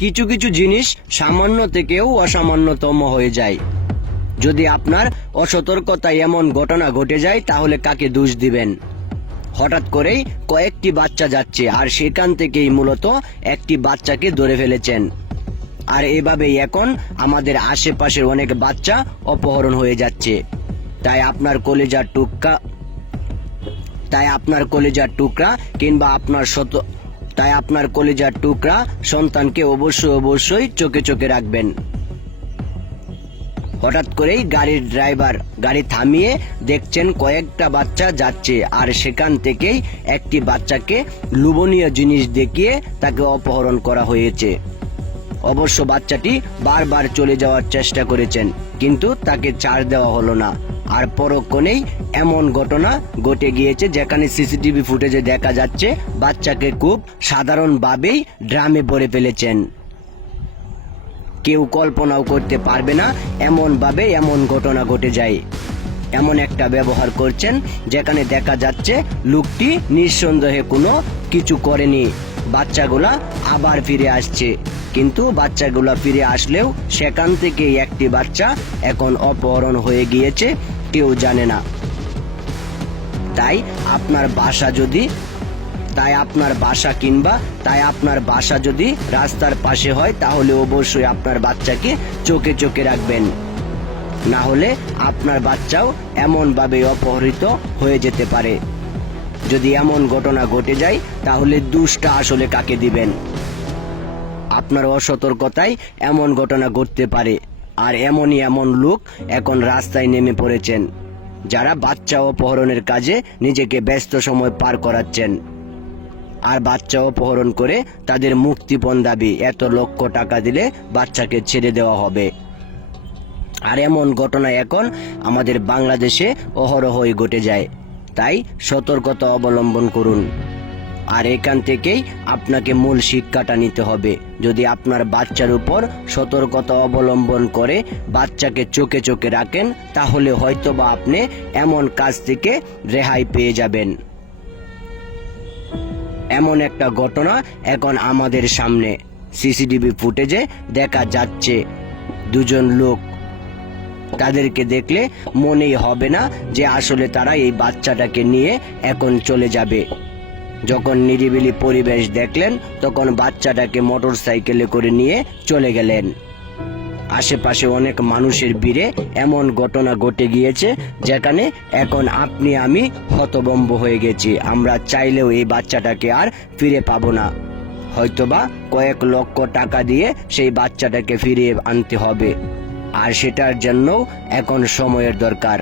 কিছু কিছু জিনিস সামান্য থেকেও অসামান্যতম হয়ে যায়। যদি আপনার অসতর্কতায় এমন ঘটনা ঘটে যায় তাহলে কাকে দোষ দিবেন? হঠাৎ করেই কয়েকটি বাচ্চা যাচ্ছে আর সেখান থেকেই মূলত একটি বাচ্চাকে ধরে ফেলেছেন। আর এভাবেই এখন আমাদের আশেপাশের অনেক বাচ্চা অপহরণ হয়ে যাচ্ছে। তাই আপনার কলিজার টুকরা কিংবা আপনার কলিজার টুকরা সন্তানকে অবশ্যই চোখে চোখে রাখবেন। হঠাৎ করেই গাড়ির ড্রাইভার গাড়ি থামিয়ে দেখছেন কয়েকটা বাচ্চা যাচ্ছে আর সেখান থেকেই একটি বাচ্চাকে লোভনীয় জিনিস দেখিয়ে তাকে অপহরণ করা হয়েছে। অবশ্য বাচ্চাটি বারবার চলে যাওয়ার চেষ্টা করেছেন, কিন্তু তাকে ছাড় দেওয়া হলো না। আর পরক্ষণেই এমন ঘটনা ঘটে গিয়েছে যেখানে সিসিটিভি ফুটেজে দেখা যাচ্ছে বাচ্চাকে খুব সাধারণভাবেই ড্রামে ভরে ফেলেছেন। কেউ কল্পনাও করতে পারবে না এমন ঘটনা ঘটে যায়। এমন একটা ব্যবহার করছেন যেখানে দেখা যাচ্ছে লোকটি নিঃসন্দেহে কোনো কিছু করেনি। বাচ্চাগুলা আবার ফিরে আসছে, কিন্তু বাচ্চাগুলা ফিরে আসলেও সেখান থেকে একটি বাচ্চা এখন অপহরণ হয়ে গিয়েছে, কেউ জানে না। তাই আপনার বাসা যদি রাস্তার পাশে হয় তাহলে অবশ্যই আপনার বাচ্চাকে চোখে চোখে রাখবেন, না হলে আপনার বাচ্চাও এমনভাবে অপহৃত হয়ে যেতে পারে। যদি এমন ঘটনা ঘটে যায় তাহলে দোষটা আসলে কাকে দিবেন? আপনার অসতর্কতায় এমন ঘটনা ঘটতে পারে। আর এমন লোক এখন রাস্তায় নেমে পড়েছেন, যারা বাচ্চা অপহরণের কাজে নিজেকে ব্যস্ত সময় পার করাচ্ছেন। আর বাচ্চা অপহরণ করে তাদের মুক্তিপণ দাবি, এত লক্ষ টাকা দিলে বাচ্চাকে ছেড়ে দেওয়া হবে। আর এমন ঘটনা এখন আমাদের বাংলাদেশে অহরহই ঘটে যায়। তাই সতর্কতা অবলম্বন করুন। আর এখান থেকেই আপনাকে মূল শিক্ষাটা নিতে হবে। যদি আপনার বাচ্চার উপর সতর্কতা অবলম্বন করে বাচ্চাকে চোখে চোখে রাখেন তাহলে হয়তোবা আপনি এমন কাজ থেকে রেহাই পেয়ে যাবেন। এমন একটা ঘটনা এখন আমাদের সামনে সিসিটিভি ফুটেজে দেখা যাচ্ছে। দুজন লোক, তাদেরকে দেখলে মনেই হবে না যে আসলে তারা এই বাচ্চাটাকে নিয়ে এখন চলে যাবে। যখন নিরিবিলি পরিবেশ দেখলেন তখন বাচ্চাটাকে মোটরসাইকেলে করে নিয়ে চলে গেলেন। আশেপাশে অনেক মানুষের ভিড়ে এমন ঘটনা ঘটে গিয়েছে যেখানে এখন আপনি আমি হতভম্ব হয়ে গেছি। আমরা চাইলেও এই বাচ্চাটাকে আর ফিরে পাবো না। হয়তোবা কয়েক লক্ষ টাকা দিয়ে সেই বাচ্চাটাকে ফিরিয়ে আনতে হবে, আর সেটার জন্য এখন সময়ের দরকার।